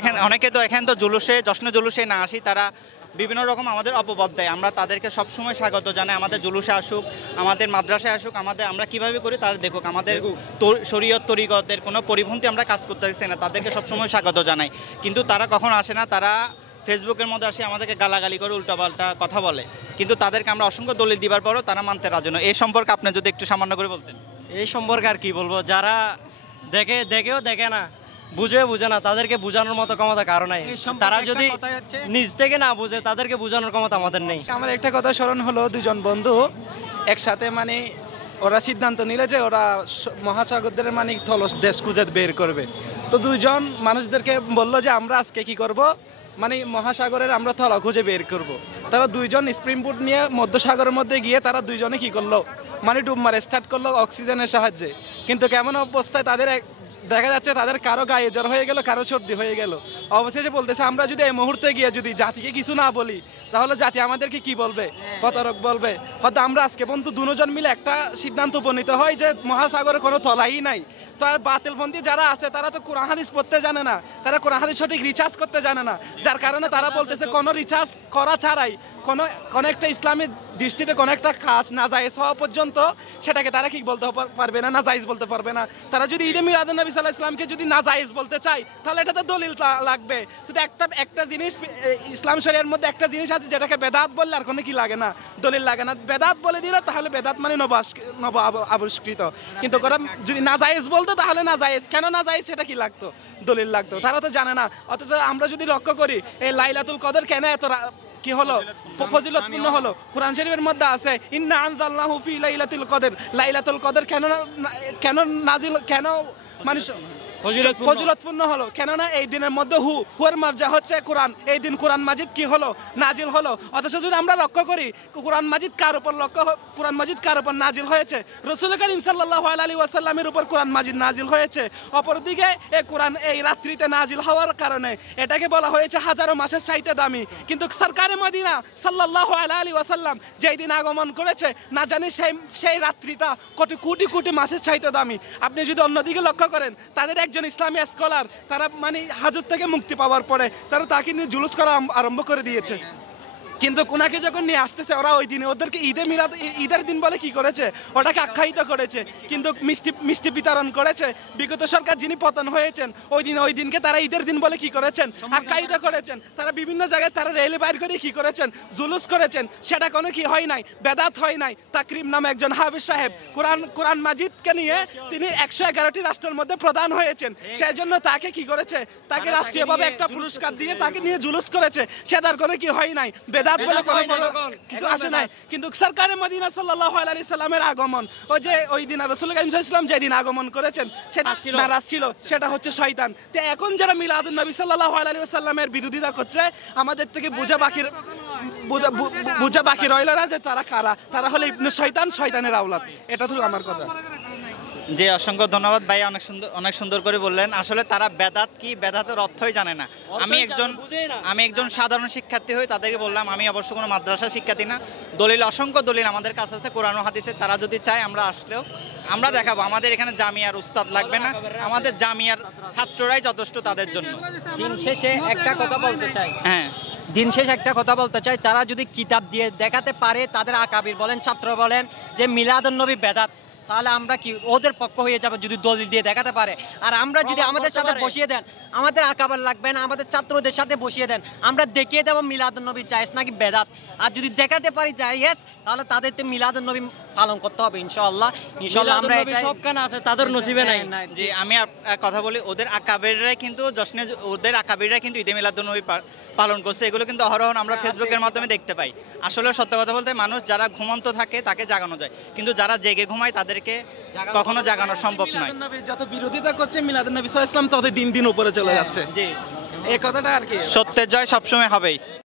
দেখেন এখানে তো জুলুসে জশ্নে জুলুসে না আসি, তারা বিভিন্ন রকম আমাদের অপবাদ দেয়। আমরা তাদেরকে সবসময় স্বাগত জানাই, আমাদের জুলুসে আসুক, আমাদের মাদ্রাসায় আসুক, আমরা কিভাবে করি তারা দেখুক। আমাদের শরীয়ত তরিকতের কোনো পরিপন্থী আমরা কাজ করতে চাই না, তাদেরকে সবসময় স্বাগত জানাই। কিন্তু তারা কখন আসে না, তারা ফেসবুকের মধ্যে আসে আমাদেরকে গালাগালি করে উল্টাপাল্টা কথা বলে, কিন্তু তাদেরকে আমরা অসংখ্য দলিল দিবার পরও তারা মানতে রাজি নয়। এই সম্পর্কে আপনি যদি একটু সামান্য করে বলতেন। এই সম্পর্কে আর কি বলবো, যারা দেখেও দেখে না, বুঝে না, তাদেরকে বোঝানোর মতো ক্ষমতা কারো নাই। তারা যদি নিজ থেকে না বুঝে, তাদেরকে বোঝানোর ক্ষমতা আমাদের নেই। আমার একটা কথা স্মরণ হলো, দুজন বন্ধু একসাথে মানে ওরা সিদ্ধান্ত নিলে যে ওরা মহাসাগরদের মানে দেশ খুঁজে বের করবে। তো দুইজন মানুষদেরকে বললো যে আমরা আজকে কি করব, মানে মহাসাগরের আমরা থল খুঁজে বের করব। তারা দুইজন স্প্রিং বোট নিয়ে মধ্যসাগরের মধ্যে গিয়ে তারা দুইজনে কি করলো, মানে ডুব মারে স্টার্ট করলো অক্সিজেনের সাহায্যে। কিন্তু কেমন অবস্থায় তাদের দেখা যাচ্ছে তাদের কারো গায়ে জ্বর হয়ে গেল, কারো সর্দি হয়ে গেল। অবশেষে বলতেছে আমরা যদি এই মুহূর্তে গিয়ে যদি জাতিকে কিছু না বলি, তাহলে জাতি আমাদেরকে কি বলবে, প্রতারক বলবে। হয়তো আমরা আজকে বন্ধু দুজন মিলে একটা সিদ্ধান্ত উপনীত হয় যে মহাসাগরে কোনো তলাই নাই। তো বাতিলপন্থী যারা আছে তারা তো কোরআন হাদিস পড়তে জানে না, তারা কোরআন হাদিস সঠিক রিচার্জ করতে জানে না, যার কারণে তারা বলতেছে কোনো রিচার্জ করা ছাড়াই কোনো একটা ইসলামী দৃষ্টিতে কোনো একটা কাজ না জায়েজ হওয়া পর্যন্ত সেটাকে তারা কি বলতে পারবে না, না জায়েজ বলতে পারবে না। তারা যদি ঈদে মিলাদুন নবী সাল্লাল্লাহু আলাইহি ওয়াসাল্লামকে যদি না জায়েজ বলতে চায়, তাহলে এটাতে দলিল লাগবে। শুধু একটা জিনিস ইসলাম শরীয়তের মধ্যে একটা জিনিস আছে যেটাকে বেদাত বললে আর কোনো কি লাগে না, দলিল লাগে না। বেদাত বলে দিল তাহলে বেদাত মানে নব আবিষ্কৃত, কিন্তু যদি না জায়েজ বলতো তাহলে না জায়েজ, কেন না জায়েজ সেটা কি লাগতো, দলিল লাগতো। তারা তো জানে না। অথচ আমরা যদি লক্ষ্য করি এই লাইলাতুল কদর কেন এত কি হলো ফজিলতপূর্ণ হলো, কোরআন শরীফের মধ্যে আছে ইন্না আনজালনাহু ফি লাইলাতুল কদর। লাইলাতুল কদর কেন নাজিল, কেন মানুষ ফজিলতপূর্ণ হলো, কেননা এই দিনের মধ্যে হুয়ার মার্জা হচ্ছে কোরআন। এই দিন কোরআন মাজিদ কি হলো, নাজিল হলো। অথচ যদি আমরা লক্ষ্য করি কোরআন মাজিদ কার উপর নাজিল হয়েছে, রাসূল করিম সাল্লাল্লাহু আলাইহি ওয়াসাল্লামের উপর কোরআন মাজিদ নাজিল হয়েছে। অপরদিকে এই কোরআন এই রাত্রিতে নাজিল হওয়ার কারণে এটাকে বলা হয়েছে হাজারো মাসের চাইতে দামি। কিন্তু সরকারে মদিনা সাল্লাল্লাহু আলাইহি ওয়াসাল্লাম যেই দিন আগমন করেছে, না জানি সেই রাত্রিটা কোটি কোটি মাসের চাইতে দামি। আপনি যদি অন্যদিকে লক্ষ্য করেন, তাদের একজন ইসলামী স্কলার তারা মানে হাজত থেকে মুক্তি পাওয়ার পরে তারা তাকে নিয়ে জুলুস করা আরম্ভ করে দিয়েছে। কিন্তু কোনাকে যখন নিয়ে আসতেছে ওরা ওই দিনে ওদেরকে ঈদের দিন বলে কি করেছে, ওটাকে আখ্যায়িত করেছে, কিন্তু মিষ্টি বিতরণ করেছে। বিগত সরকার যিনি পতন হয়েছেন ওই দিনকে তারা ঈদের দিন বলে কি করেছেন, আখ্যায়িত করেছেন। তারা বিভিন্ন জায়গায় তারা রেলে বাইর করে কি করেছেন, জুলুস করেছেন। সেটা কোনো কি হয় নাই, বেদাত হয় নাই। তাকরিম নামে একজন হাফেজ সাহেব কোরআন মাজিদকে নিয়ে তিনি 111টি রাষ্ট্রের মধ্যে প্রধান হয়েছেন। সেই জন্য তাকে কি করেছে, তাকে রাষ্ট্রীয়ভাবে একটা পুরস্কার দিয়ে তাকে নিয়ে জুলুস করেছে। সেটার কোনো কি হয় নাই, বেদাত বলে কোনো কিছু আসে নাই। কিন্তু সরকারে মদিনা সাল্লাল্লাহু আলাইহি সাল্লামের আগমন, ওই দিন রাসূল করিম সাল্লাল্লাহু আলাইহি ওয়াসাল্লাম যেদিন আগমন করেছেন সেটা নারাজ ছিল, সেটা হচ্ছে শয়তান। তো এখন যারা মিলাদুন নবী সাল্লাল্লাহু আলাইহি ওয়াসাল্লামের বিরোধিতা করছে, আমাদের থেকে বোঝা বাকি রইল না যে তারা কারা, তারা হলো ইবনে শয়তান, শয়তানের আওলাদ। এটা তো আমার কথা। জি, অসংখ্য ধন্যবাদ ভাই, অনেক সুন্দর করে বললেন। আসলে তারা বেদাত কি, বেদাতের অর্থই জানে না। আমি একজন সাধারণ শিক্ষার্থী হই, তাদেরকে বললাম আমি অবশ্য কোনো মাদ্রাসা শিক্ষার্থী না। অসংখ্য দলিল আমাদের কাছে আছে কোরআন ও হাদিসে। তারা যদি চায় আমরা আসলেও আমরা দেখাবো। আমাদের এখানে জামিয়ার উস্তাদ লাগবে না, আমাদের জামিয়ার ছাত্ররাই যথেষ্ট তাদের জন্য। দিন শেষে একটা কথা বলতে চাই, তারা যদি কিতাব দিয়ে দেখাতে পারে, তাদের আকাবির বলেন, ছাত্র বলেন যে মিলাদুন নবী বেদাত, তাহলে আমরা কি ওদের পক্ষ হয়ে যাবো যদি দলিল দিয়ে দেখাতে পারে। আর আমরা যদি আমাদের সাথে বসিয়ে দেন, আমাদের আকাবার লাগবে না, আমাদের ছাত্রদের সাথে বসিয়ে দেন, আমরা দেখিয়ে দেবো মিলাদুন নবী জায়েজ নাকি বেদাত। আর যদি দেখাতে পারি জায়েজ, তাহলে তাদেরকে মিলাদুন নবী পালন করতে হবে ইনশাআল্লাহ। আমরা সবখানে আছে, তাদের নসিবে নাই। জি, আমি কথা বলি, ওদের আকাবিররাই কিন্তু ঈদে মিলাদুন নবী পালন করছে। এগুলো কিন্তু অহরহ আমরা ফেসবুকের মাধ্যমে দেখতে পাই। আসলে সত্য কথা বলতে, মানুষ যারা ঘুমন্ত থাকে তাকে জাগানো যায়, কিন্তু যারা জেগে ঘুমায় তাদেরকে কখনো জাগানো সম্ভব নয়। যত বিরোধিতা করছে মিলাদুন নবী সাল্লাল্লাহু আলাইহি ওয়াসাল্লাম তত দিন উপরে চলে যাচ্ছে। জি, এই কথাটা আর কি, সত্যের জয় সবসময় হবেই।